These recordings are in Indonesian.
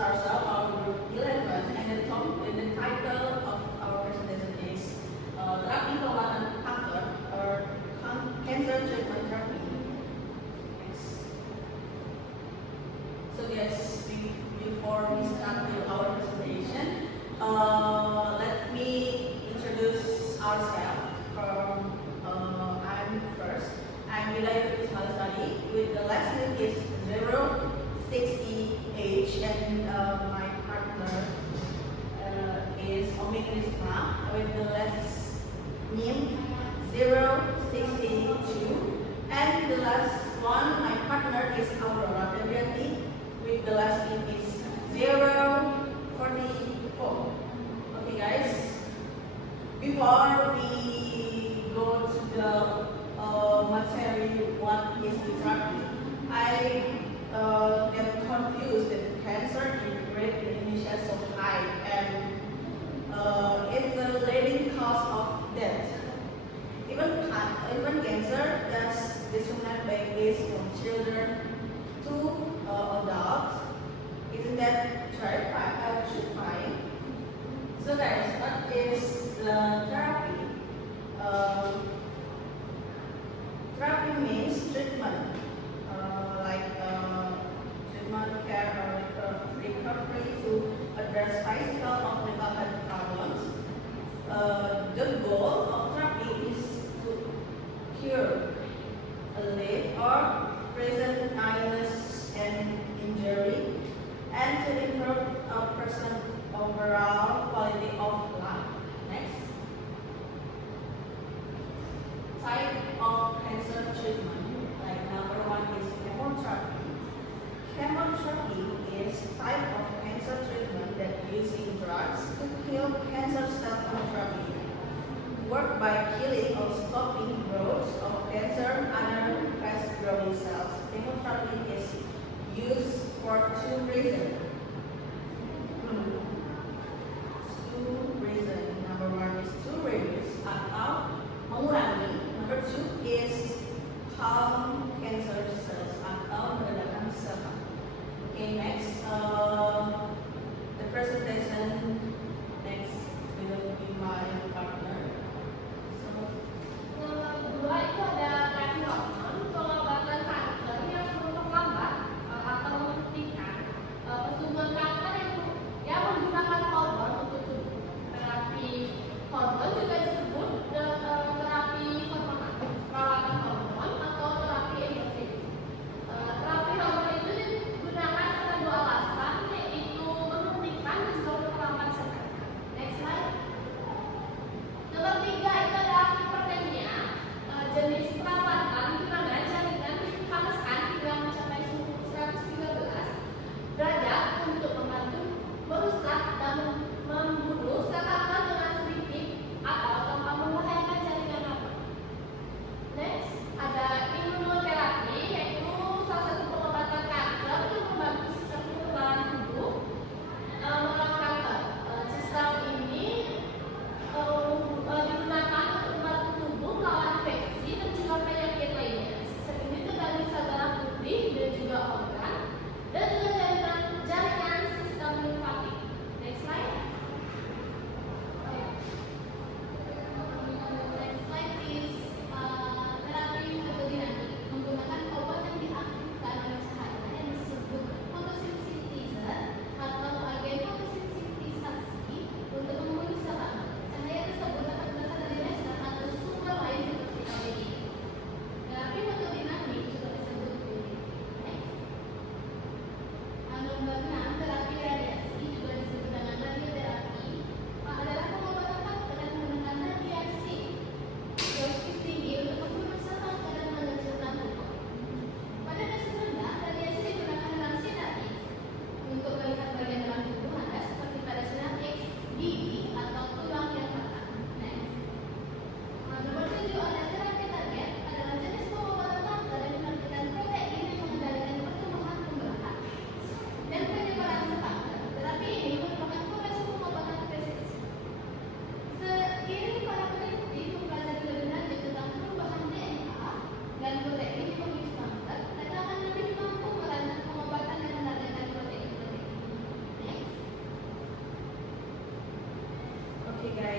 ourselves, our group 11, and the title of our presentation is Terapi Pengobatan Kanker or Cancer Treatment Therapy. Next. So yes, before we start with our presentation, let me introduce ourselves. I'm first. I'm Wilayah Salisari with the last name is 060H, and my partner is Omik Risma with the last name 062, and the last one, my partner is Aurora Febrianti with the last name is 044. Okay guys, before we go to the material what is the therapy, I get confused that cancer rate in Indonesia is so high, and it's the leading cause of death. Even cancer that's discriminated based from children to adults. Isn't that terrifying? So guys, what is the therapy? Therapy means treatment, treatment, care, or recovery to address physical or mental health problems. The goal of therapy is to cure, alleviate, or prevent illness and injury, and to improve a person's overall quality of life. Next. Type of cancer treatment, like number one is chemotherapy. Chemotherapy is type of cancer treatment that using drugs to kill cancer cell. Chemotherapy work by killing or stopping growth of cancer under fast-growing cells. Chemotherapy is used for two reasons. Number one is to reduce atau mengurangi. Number two is calm cancer cells atau meredakan sel kanker. Okay, next, the presentation next will be my partner. Kedua itu ada terapi hormon pengobatan kanker yang memperlambat atau menghentikan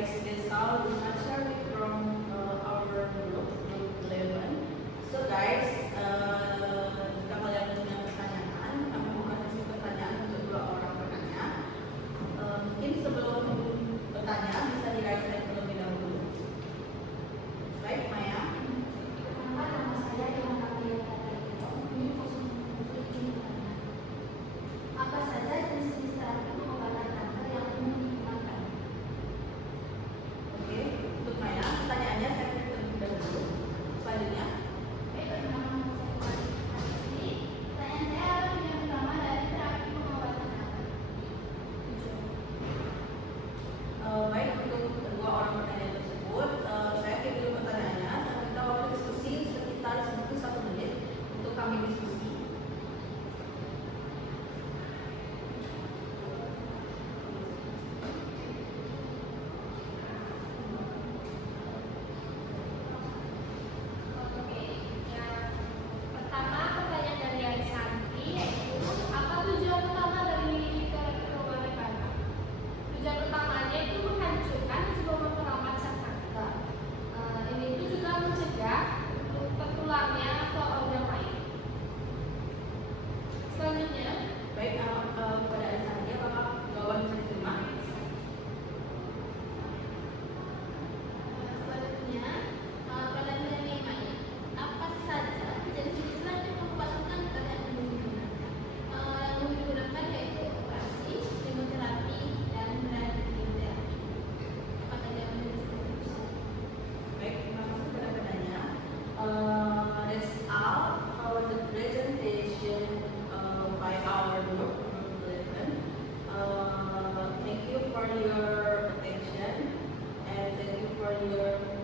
guys, this all naturally from our group 11. So guys, jika kalian punya pertanyaan, kami bukan kasih pertanyaan untuk dua orang penanya. Mungkin sebelum bertanya bisa di-raise hand terlebih dahulu. Baik, Maya. Perkenalkan, nama saya Ilham Kapriya Katarito. Ini khusus untuk izin bertanya. Apa saja jenis-jenis terapi pengobatan kanker yang umum digunakan? Oke, untuk Maya, pertanyaannya saya terlebih dahulu. Selanjutnya, Baik, perkenalkan, nama saya Adisi. Pertanyaan saya, apa tujuan utama dari terapi pengobatan kanker? baik untuk kedua orang penanya tersebut, saya akan dulu pertanyaannya. Kita waktu diskusi sekitar 1 menit untuk kami diskusi. Oke, yang pertama pertanyaan dari Arisanti yaitu apa tujuan utama dari terapi pengobatan kanker? Tujuan utamanya itu menghancurkan sebelum memperamat sang kanker. Ini itu juga mencegah untuk tertularnya ke organ lain. Selanjutnya, Baik, kepada Alexandria, apakah jawaban bisa diterima? selanjutnya pertanyaan dari Maya, apa saja jenis-jenis terapi pengobatan kanker yang digunakan? Yang digunakan yaitu operasi, kemoterapi, dan radioterapi. Apa saja jenis terapi? Baik, terima kasih kepada penanya. That's all for the presentation by our group 11. Thank you for your attention and thank you for your